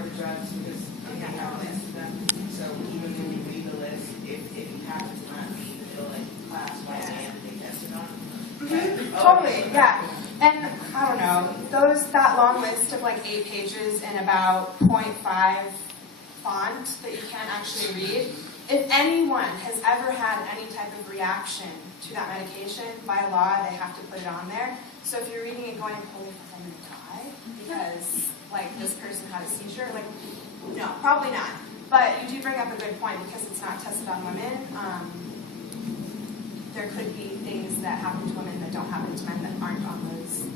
for the drugs because they have a list of them. So even when you read the list, if you happen to not read the class by hand they tested on. Totally, yeah. And I don't know, that long list of like 8 pages and about 0.5 font that you can't actually read. If anyone has ever had any type of reaction to that medication, by law they have to put it on there. So if you're reading it going, holy fuck, I'm gonna die because like this person had a seizure, like no, probably not. But you do bring up a good point because it's not tested on women. There could be things that happen to women that don't happen to men that aren't on those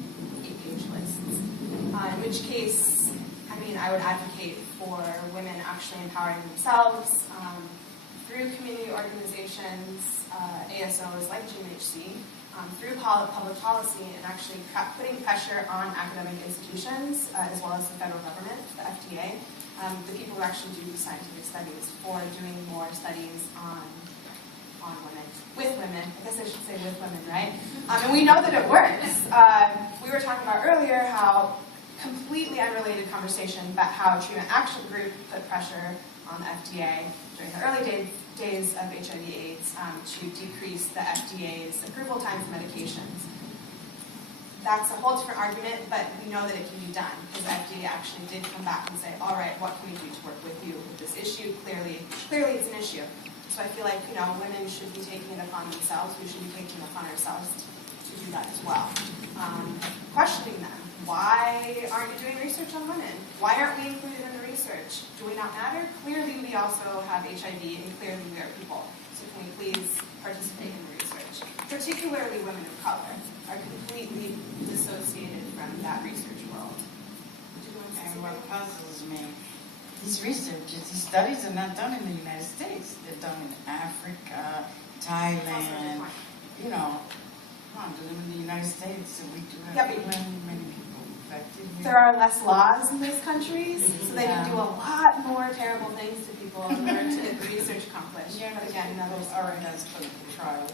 8-page lists. In which case, I mean, I would advocate for women actually empowering themselves through community organizations, ASOs like GMHC, through public policy, and actually putting pressure on academic institutions as well as the federal government, the FDA, the people who actually do scientific studies, for doing more studies on women, with women. I guess I should say with women, right? And we know that it works. We were talking about earlier how completely unrelated conversation about how Treatment Action Group put pressure on the FDA during the early days of HIV/AIDS to decrease the FDA's approval time for medications. That's a whole different argument, but we know that it can be done because the FDA actually did come back and say, all right, what can we do to work with you with this issue? Clearly it's an issue. So I feel like, women should be taking it upon themselves. We should be taking it upon ourselves to do that as well. Questioning them. Why aren't you doing research on women? Why aren't we included in the research? Do we not matter? Clearly we also have HIV, and clearly we are people. So can we please participate in the research? Particularly women of color are completely dissociated from that research world. And what puzzles me, these researches, these studies are not done in the United States. They're done in Africa, Thailand, come on, do them in the United States, and we do have many people affected here. There are less laws in those countries, so they can do a lot more terrible things to people in order to get the research accomplished. Yeah, but again, those already has clinical trials.